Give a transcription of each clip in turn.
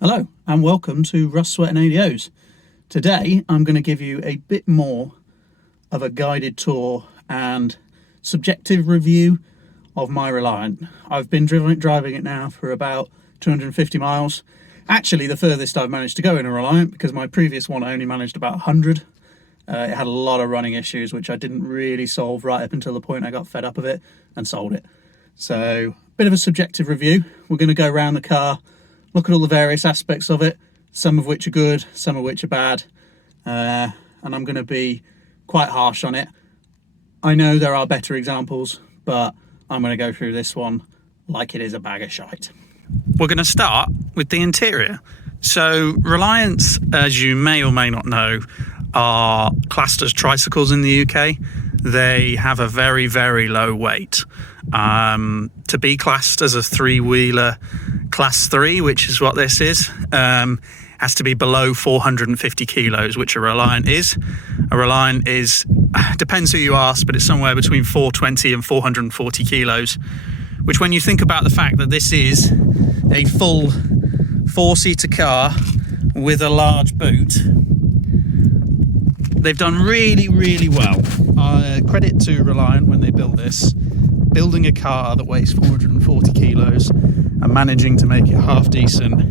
Hello and welcome to Rust, Sweat and ADOs. Today I'm going to give you a bit more of a guided tour and subjective review of my Reliant. I've been driving it now for about 250 miles. Actually the furthest I've managed to go in a Reliant, because my previous one I only managed about 100. It had a lot of running issues which I didn't really solve right up until the point I got fed up of it and sold it. So a bit of a subjective review. We're going to go around the car, look at all the various aspects of it, some of which are good, some of which are bad, and I'm going to be quite harsh on it. I know there are better examples, but I'm going to go through this one like it is a bag of shite. We're going to start with the interior. So Reliants, as you may or may not know, are classed as tricycles in the UK. They have a very, very low weight. To be classed as a three-wheeler class 3, which is what this is, has to be below 450 kilos, which a Reliant is. A Reliant is, depends who you ask, but it's somewhere between 420 and 440 kilos, which when you think about the fact that this is a full 4-seater car with a large boot, they've done really, really well. Credit to Reliant when they built this. Building a car that weighs 440 kilos and managing to make it half decent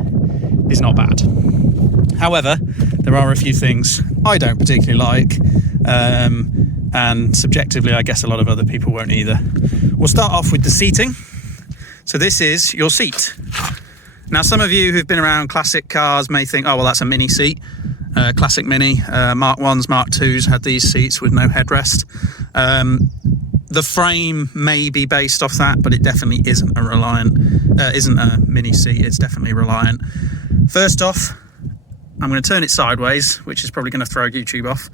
is not bad. However, there are a few things I don't particularly like, and subjectively I guess a lot of other people won't either. We'll start off with the seating. So this is your seat. Now some of you who've been around classic cars may think, oh well, that's a mini seat. Classic Mini, Mark 1s, Mark 2s had these seats with no headrest. The frame may be based off that, but it definitely isn't a Reliant, isn't a mini seat, it's definitely Reliant. First off, I'm going to turn it sideways, which is probably going to throw YouTube off.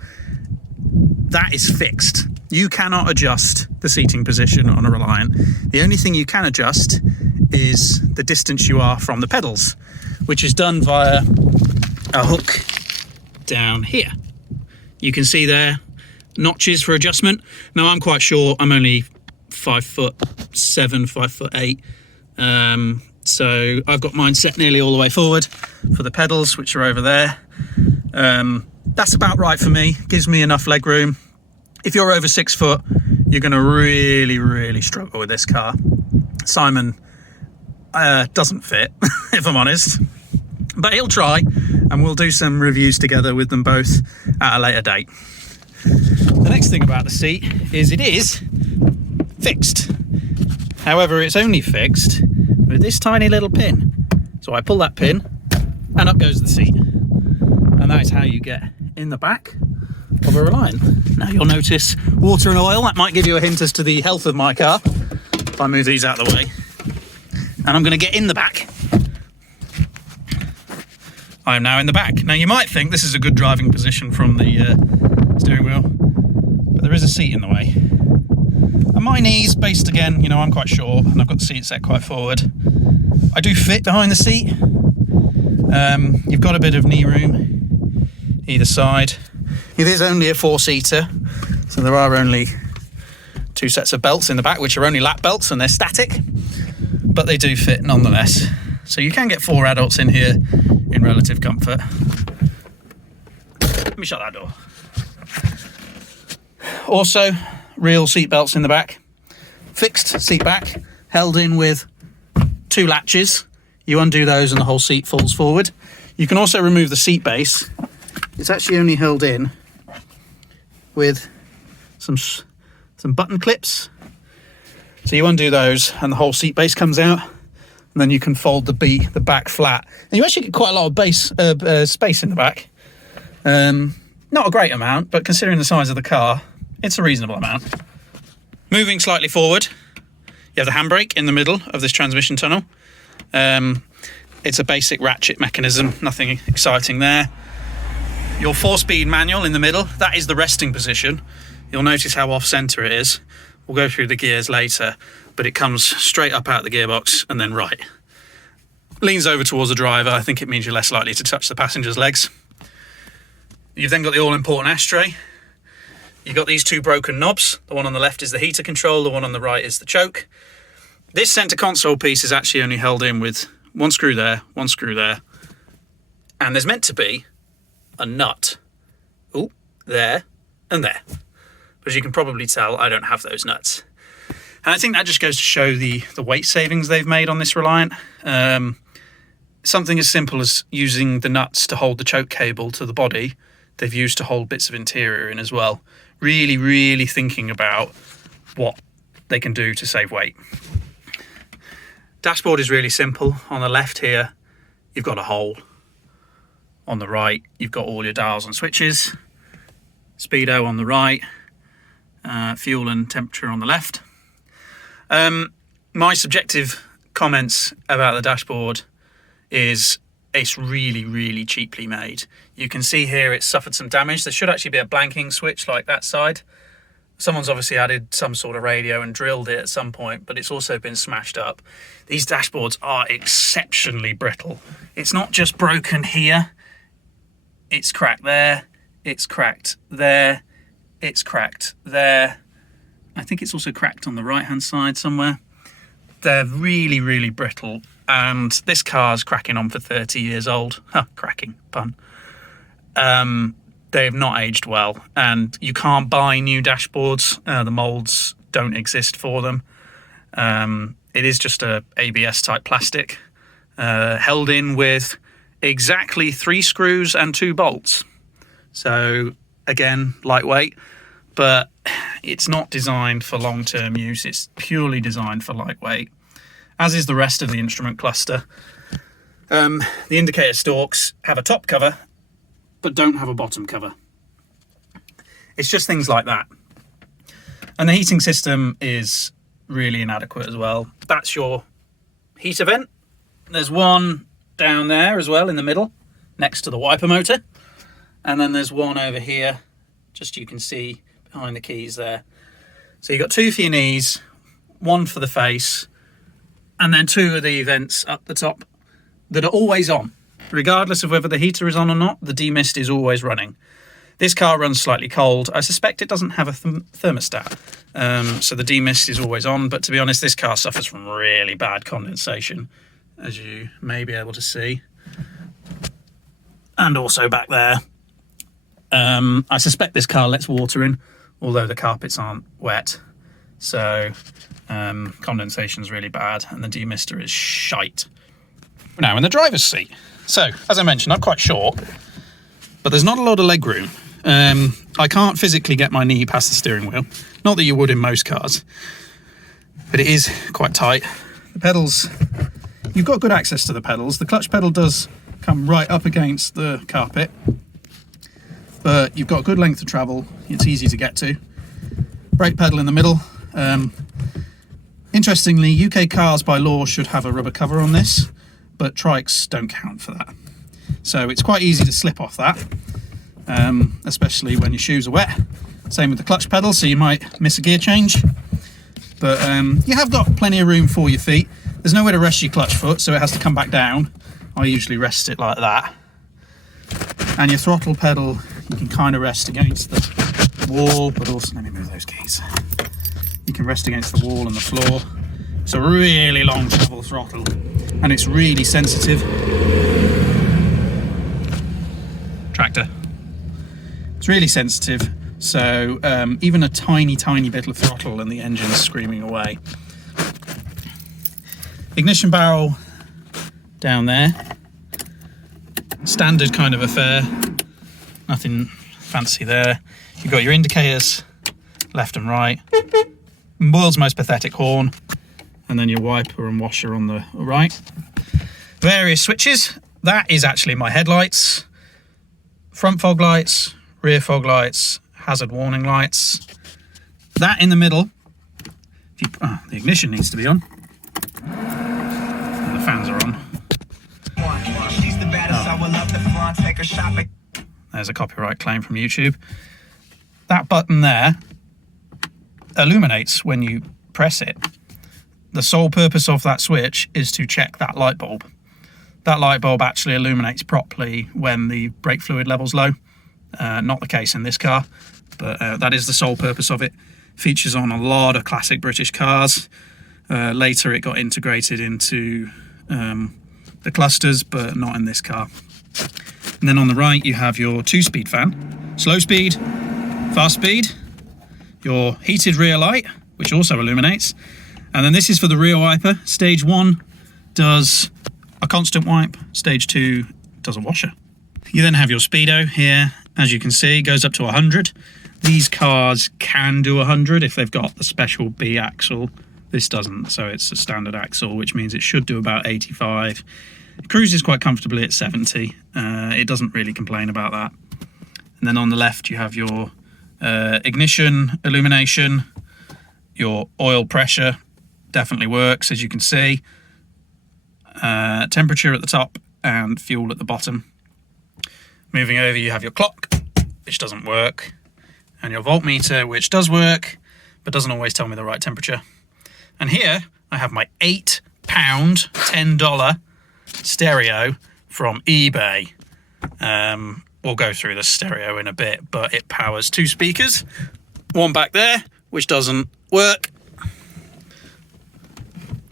That is fixed. You cannot adjust the seating position on a Reliant. The only thing you can adjust is the distance you are from the pedals, which is done via a hook down here. You can see there notches for adjustment. Now I'm quite short, I'm only 5'7", 5'8", so I've got mine set nearly all the way forward for the pedals, which are over there. That's about right for me, gives me enough leg room. If you're over 6 foot, you're going to really struggle with this car. Simon doesn't fit, if I'm honest, but he'll try, and we'll do some reviews together with them both at a later date. The next thing about the seat is it is fixed. However, it's only fixed with this tiny little pin. So I pull that pin and up goes the seat. And that is how you get in the back of a Reliant. Now you'll notice water and oil. That might give you a hint as to the health of my car. If I move these out of the way. And I'm going to get in the back. I am now in the back. Now you might think this is a good driving position from the steering wheel, but there is a seat in the way. And my knees, based again, you know, I'm quite short and I've got the seat set quite forward. I do fit behind the seat. You've got a bit of knee room either side. It is only a 4-seater, so there are only 2 sets of belts in the back, which are only lap belts and they're static, but they do fit nonetheless. So you can get 4 adults in here in relative comfort. Let me shut that door. Also, real seat belts in the back. Fixed seat back, held in with 2 latches. You undo those and the whole seat falls forward. You can also remove the seat base. It's actually only held in with some button clips. So you undo those and the whole seat base comes out. And then you can fold the back flat. And you actually get quite a lot of space in the back. Not a great amount, but considering the size of the car, it's a reasonable amount. Moving slightly forward, you have the handbrake in the middle of this transmission tunnel. It's a basic ratchet mechanism, nothing exciting there. Your 4-speed manual in the middle, that is the resting position. You'll notice how off-center it is. We'll go through the gears later, but it comes straight up out the gearbox and then right. Leans over towards the driver. I think it means you're less likely to touch the passenger's legs. You've then got the all-important ashtray. You've got these 2 broken knobs. The one on the left is the heater control, the one on the right is the choke. This centre console piece is actually only held in with 1 screw there, 1 screw there, And there's meant to be a nut. Oh, there and there. But as you can probably tell, I don't have those nuts. And I think that just goes to show the weight savings they've made on this Reliant. Something as simple as using the nuts to hold the choke cable to the body, they've used to hold bits of interior in as well. Really, really thinking about what they can do to save weight. Dashboard is really simple. On the left here, you've got a hole. On the right, you've got all your dials and switches. Speedo on the right, fuel and temperature on the left. My subjective comments about the dashboard is it's really, really cheaply made. You can see here it's suffered some damage. There should actually be a blanking switch like that side. Someone's obviously added some sort of radio and drilled it at some point, but it's also been smashed up. These dashboards are exceptionally brittle. It's not just broken here. It's cracked there, it's cracked there, it's cracked there. I think it's also cracked on the right-hand side somewhere. They're really, really brittle, and this car's cracking on for 30 years old. Cracking, pun. They have not aged well, and you can't buy new dashboards. The moulds don't exist for them. It is just a ABS type plastic, held in with exactly 3 screws and 2 bolts. So again, lightweight, but it's not designed for long-term use. It's purely designed for lightweight, as is the rest of the instrument cluster. The indicator stalks have a top cover, but don't have a bottom cover. It's just things like that. And the heating system is really inadequate as well. That's your heater vent. There's one down there as well in the middle, next to the wiper motor. And then there's one over here, just you can see behind the keys there. So you've got 2 for your knees, 1 for the face, and then 2 of the vents up the top that are always on. Regardless of whether the heater is on or not, the demist is always running. This car runs slightly cold. I suspect it doesn't have a thermostat, so the demist is always on. But to be honest, this car suffers from really bad condensation, as you may be able to see. And also back there. I suspect this car lets water in, although the carpets aren't wet. So condensation's really bad, and the demister is shite. We're now in the driver's seat. So, as I mentioned, I'm quite short, but there's not a lot of leg room. I can't physically get my knee past the steering wheel. Not that you would in most cars, but it is quite tight. The pedals, you've got good access to the pedals. The clutch pedal does come right up against the carpet, but you've got good length of travel. It's easy to get to. Brake pedal in the middle. Interestingly, UK cars by law should have a rubber cover on this, but trikes don't count for that. So it's quite easy to slip off that, especially when your shoes are wet. Same with the clutch pedal, so you might miss a gear change. But you have got plenty of room for your feet. There's nowhere to rest your clutch foot, so it has to come back down. I usually rest it like that. And your throttle pedal, you can kind of rest against the wall, but also, let me move those keys. You can rest against the wall and the floor. It's a really long travel throttle, and it's really sensitive. Tractor. It's really sensitive, so even a tiny bit of throttle and the engine's screaming away. Ignition barrel down there. Standard kind of affair. Nothing fancy there. You've got your indicators left and right. World's most pathetic horn. And then your wiper and washer on the right. Various switches. That is actually my headlights. Front fog lights, rear fog lights, hazard warning lights. That in the middle. The ignition needs to be on. And the fans are on. There's a copyright claim from YouTube. That button there illuminates when you press it. The sole purpose of that switch is to check that light bulb. That light bulb actually illuminates properly when the brake fluid level's low. Not the case in this car, but that is the sole purpose of it. Features on a lot of classic British cars. Later it got integrated into the clusters, but not in this car. And then on the right you have your 2-speed fan, slow speed, fast speed, your heated rear light, which also illuminates, and then this is for the rear wiper. Stage 1 does a constant wipe, stage 2 does a washer. You then have your speedo here, as you can see, goes up to 100. These cars can do 100 if they've got the special B axle. This doesn't, so it's a standard axle, which means it should do about 85. It cruises quite comfortably at 70. It doesn't really complain about that. And then on the left you have your ignition illumination, your oil pressure definitely works, as you can see. Temperature at the top and fuel at the bottom. Moving over you have your clock, which doesn't work, and your voltmeter, which does work but doesn't always tell me the right temperature. And here I have my £8 $10 stereo from eBay. We'll go through the stereo in a bit, but it powers 2 speakers, one back there which doesn't work,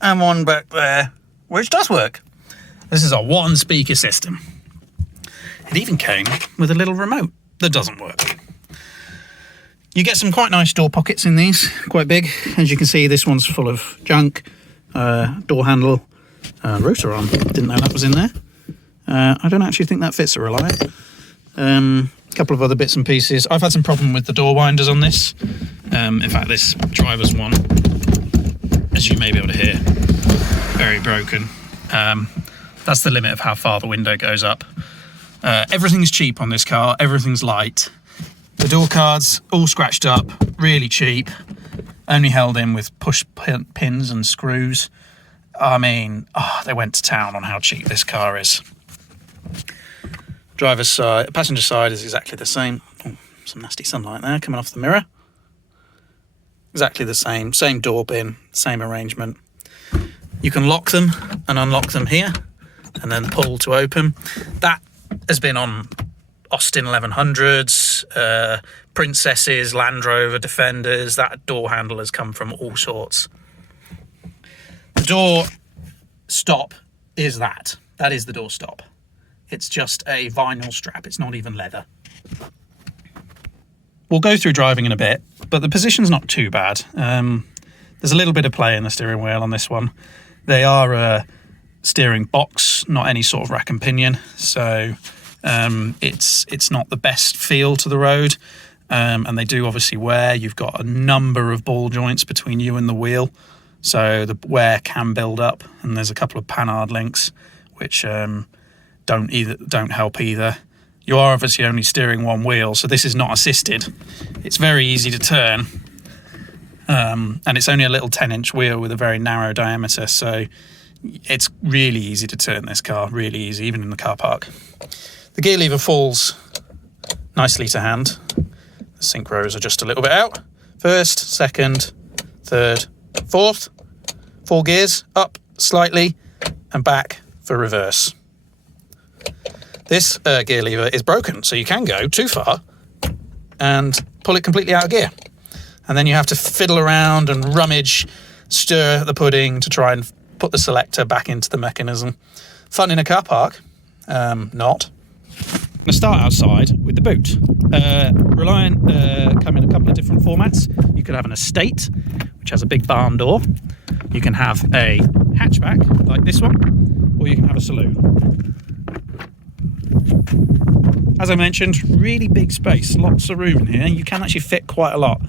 and one back there which does work. This is a 1-speaker system. It even came with a little remote that doesn't work. You get some quite nice door pockets in these, quite big. As you can see, this one's full of junk. Door handle, rotor arm, didn't know that was in there. I don't actually think that fits a Reliant. A couple of other bits and pieces. I've had some problem with the door winders on this. In fact, this driver's one, as you may be able to hear, very broken. That's the limit of how far the window goes up. Everything's cheap on this car, everything's light. The door cards, all scratched up, really cheap, only held in with push pins and screws. I mean, they went to town on how cheap this car is. Driver's side, passenger side is exactly the same. Oh, some nasty sunlight there coming off the mirror. Exactly the same door bin, same arrangement. You can lock them and unlock them here, and then pull to open. That has been on Austin 1100s, Princesses, Land Rover, Defenders. That door handle has come from all sorts. The door stop is that. That is the door stop. It's just a vinyl strap. It's not even leather. We'll go through driving in a bit, but the position's not too bad. There's a little bit of play in the steering wheel on this one. They are a steering box, not any sort of rack and pinion, so it's not the best feel to the road, and they do obviously wear. You've got a number of ball joints between you and the wheel, so the wear can build up, and there's a couple of panhard links which don't help either. You are obviously only steering one wheel, so this is not assisted. It's very easy to turn, and it's only a little 10-inch wheel with a very narrow diameter, so it's really easy to turn this car, really easy, even in the car park. The gear lever falls nicely to hand. The sync rows are just a little bit out. First, second, third, fourth. 4 gears, up slightly and back for reverse. This gear lever is broken, so you can go too far and pull it completely out of gear. And then you have to fiddle around and rummage, stir the pudding to try and put the selector back into the mechanism. Fun in a car park, not. I'm going to start outside with the boot. Reliant come in a couple of different formats. You could have an estate, which has a big barn door. You can have a hatchback, like this one, or you can have a saloon. As I mentioned, really big space, lots of room in here. You can actually fit quite a lot.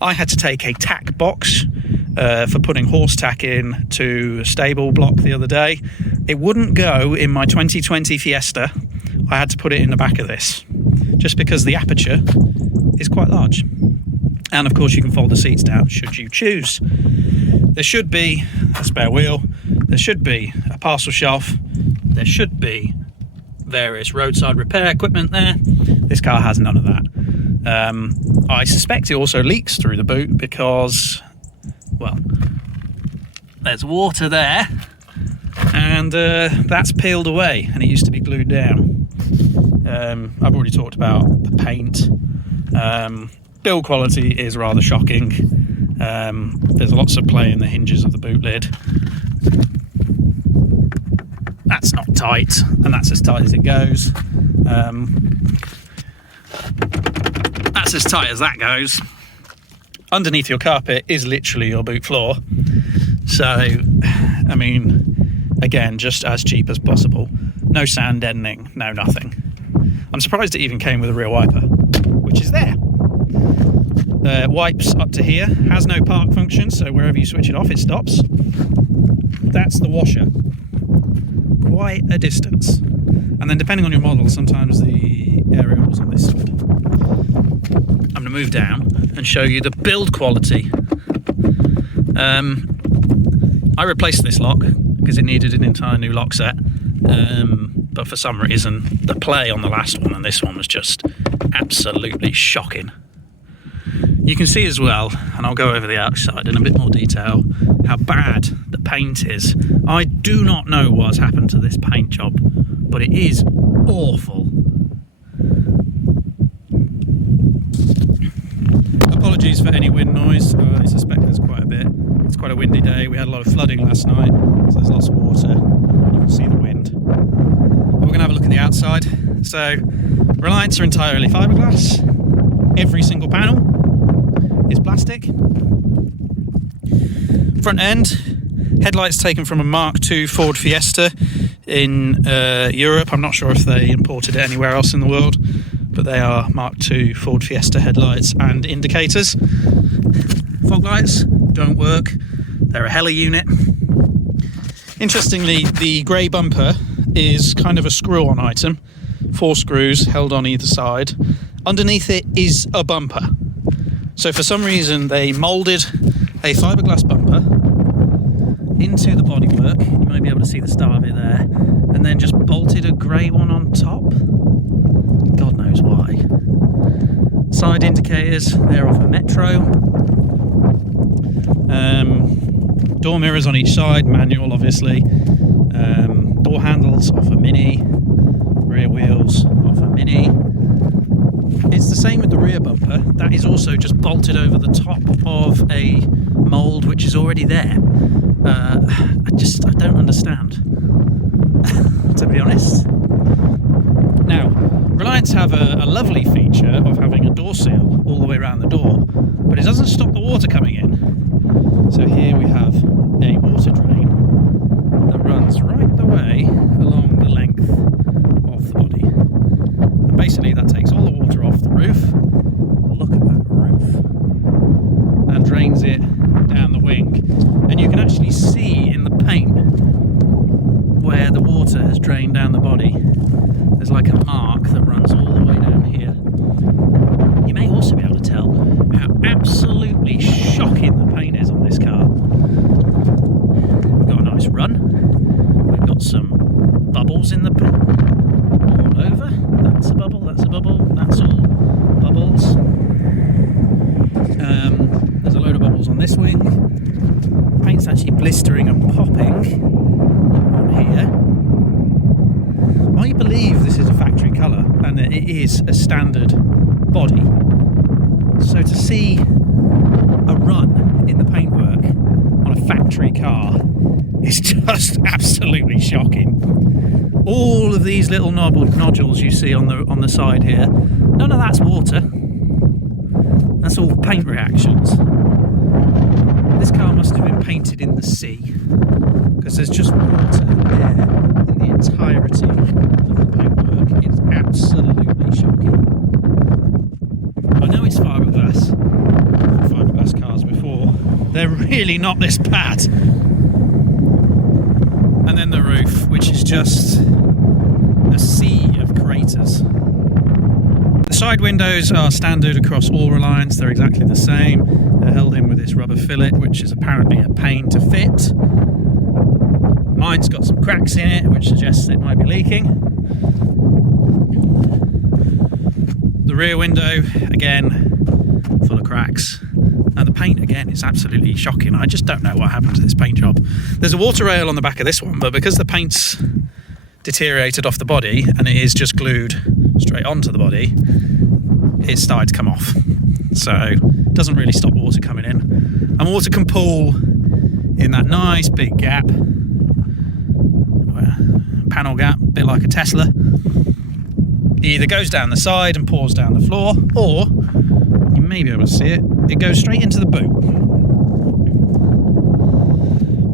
I had to take a tack box for putting horse tack in to a stable block the other day. It wouldn't go in my 2020 Fiesta. I had to put it in the back of this, just because the aperture is quite large. And of course you can fold the seats down should you choose. There should be a spare wheel, there should be a parcel shelf, there should be various roadside repair equipment there. This car has none of that. I suspect it also leaks through the boot because, well, there's water there, and that's peeled away and it used to be glued down. I've already talked about the paint. Build quality is rather shocking. There's lots of play in the hinges of the boot lid. That's not tight, and that's as tight as it goes. That's as tight as that goes. Underneath your carpet is literally your boot floor. So, I mean, again, just as cheap as possible. No sand deadening, no nothing. I'm surprised it even came with a rear wiper, which is there. Wipes up to here, has no park function, so wherever you switch it off, it stops. That's the washer. Quite a distance. And then depending on your model, sometimes the aerial's on this side. I'm going to move down and show you the build quality. I replaced this lock because it needed an entire new lock set. But for some reason, the play on the last one and this one was just absolutely shocking. You can see as well, and I'll go over the outside in a bit more detail, how bad the paint is. I do not know what has happened to this paint job, but it is awful. Apologies for any wind noise. I suspect there's quite a bit. It's quite a windy day. We had a lot of flooding last night, so there's lots of water. You can see the wind. But we're going to have a look at the outside. So, Reliants are entirely fiberglass. Every single panel is plastic. Front end, headlights taken from a Mark II Ford Fiesta in Europe. I'm not sure if they imported it anywhere else in the world, but they are Mark II Ford Fiesta headlights and indicators. Fog lights don't work. They're a heli unit. Interestingly, the grey bumper is kind of a screw-on item. 4 screws held on either side. Underneath it is a bumper. So for some reason they moulded a fiberglass bumper into the bodywork. You might be able to see the start of it there. And then just bolted a grey one on top. God knows why. Side indicators, they're off a Metro. Door mirrors on each side, manual obviously. Door handles off a Mini. Rear wheels off a Mini. It's the same with the rear bumper. That is also just bolted over the top of a mould which is already there. I don't understand, to be honest. Now, Reliants have a lovely feature of having a door seal all the way around the door, but it doesn't stop the water coming in. So here we have a water drain that runs right the way along the length of the body. And basically that takes all the water off the roof. Look at that roof. And drains it down the wing. And you can actually see in the paint where the water has drained down the body. There's like a mark that runs all the way down here. You may also be able to tell how absolutely shocking the paint is on this car. We've got a nice run. We've got some bubbles in the paint all over. That's a bubble, that's a bubble, that's all bubbles. There's a load of bubbles on this wing. Paint's actually blistering and popping on here. I believe this is a factory colour and that it is a standard body. So to see a run in the paintwork on a factory car is just absolutely shocking. All of these little nodules you see on the side here, none of that's water. That's all paint reactions. This car must have been painted in the sea because there's just water there in the entirety of the paintwork. It's absolutely shocking. I know it's fiberglass. I've had fiberglass cars before. They're really not this bad. And then the roof, which is just a sea of craters. The side windows are standard across all Reliants. They're exactly the same. They're held in with this rubber fillet, which is apparently a pain to fit. Mine's got some cracks in it, which suggests it might be leaking. The rear window, again, full of cracks. And the paint, again, is absolutely shocking. I just don't know what happened to this paint job. There's a water rail on the back of this one, but because the paint's deteriorated off the body and it is just glued straight onto the body, it's started to come off. So it doesn't really stop water coming in. And water can pool in that nice big gap, panel gap, a bit like a Tesla. either goes down the side and pours down the floor, or you may be able to see it, it goes straight into the boot.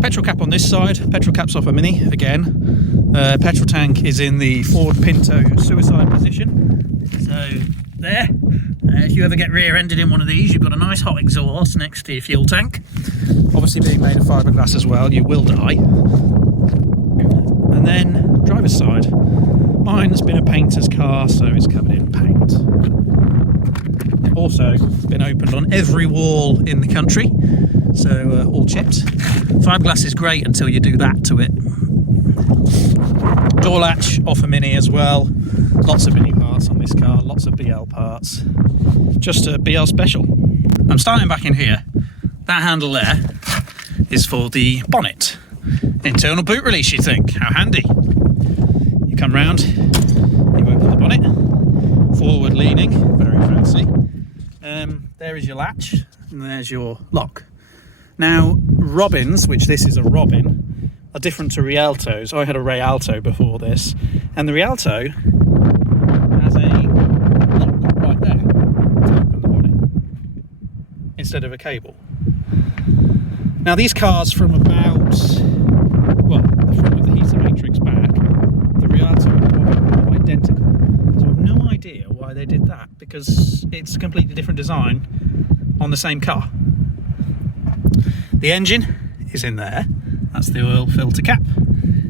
Petrol cap on this side, petrol cap's off a Mini again. Petrol tank is in the Ford Pinto suicide position. So there, if you ever get rear-ended in one of these, you've got a nice hot exhaust next to your fuel tank. Obviously being made of fiberglass as well, you will die. And then driver's side. Mine's been a painter's car, so it's covered in paint. Also been opened on every wall in the country, so all chipped. Fiberglass is great until you do that to it. Door latch off a Mini as well. Lots of Mini parts on this car, lots of BL parts. Just a BL special. I'm starting back in here. That handle there is for the bonnet. Internal boot release, you think? How handy. You come round, you open the bonnet, forward leaning, very fancy. There is your latch, and there's your lock. Now, Robins, which this is a Robin, are different to Rialtos. I had a Rialto before this, and the Rialto has a lock right there to open the bonnet, instead of a cable. Now, these cars from about, well, the front of the heater matrix back, the Rialto and the Robin are identical. So I've no idea why they did that, because it's a completely different design on the same car. The engine is in there. That's the oil filter cap.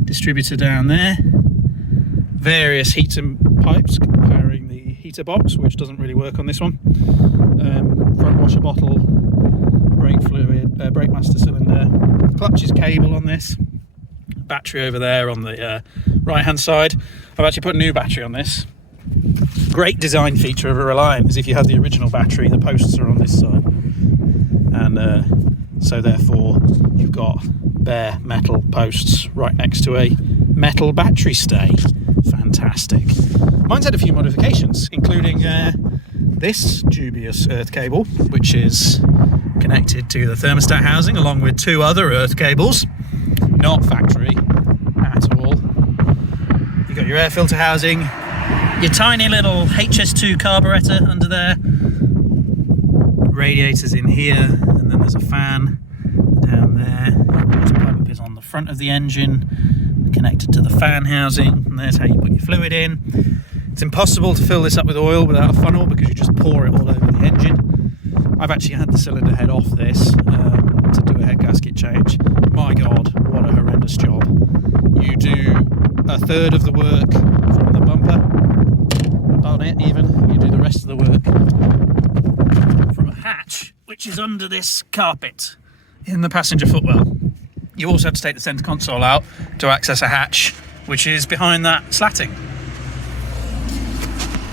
Distributor down there. Various heater pipes powering the heater box, which doesn't really work on this one. Front washer bottle, brake fluid, brake master cylinder. Clutches cable on this. Battery over there on the right hand side. I've actually put a new battery on this. Great design feature of a Reliant is if you have the original battery, the posts are on this side, and so therefore you've got bare metal posts right next to a metal battery stay. Fantastic. Mine's had a few modifications, including this dubious earth cable, which is connected to the thermostat housing along with two other earth cables. Not factory at all. You've got your air filter housing, your tiny little HS2 carburetor under there, radiators in here, and then there's a fan down there. The water pump is on the front of the engine, connected to the fan housing, and there's how you put your fluid in. It's impossible to fill this up with oil without a funnel, because you just pour it all over the engine. I've actually had the cylinder head off this to do a head gasket change. My God, what a horrendous job. You do a third of the work from the bumper, bonnet even, you do the rest of the work from a hatch, which is under this carpet in the passenger footwell. You also have to take the centre console out to access a hatch, which is behind that slatting.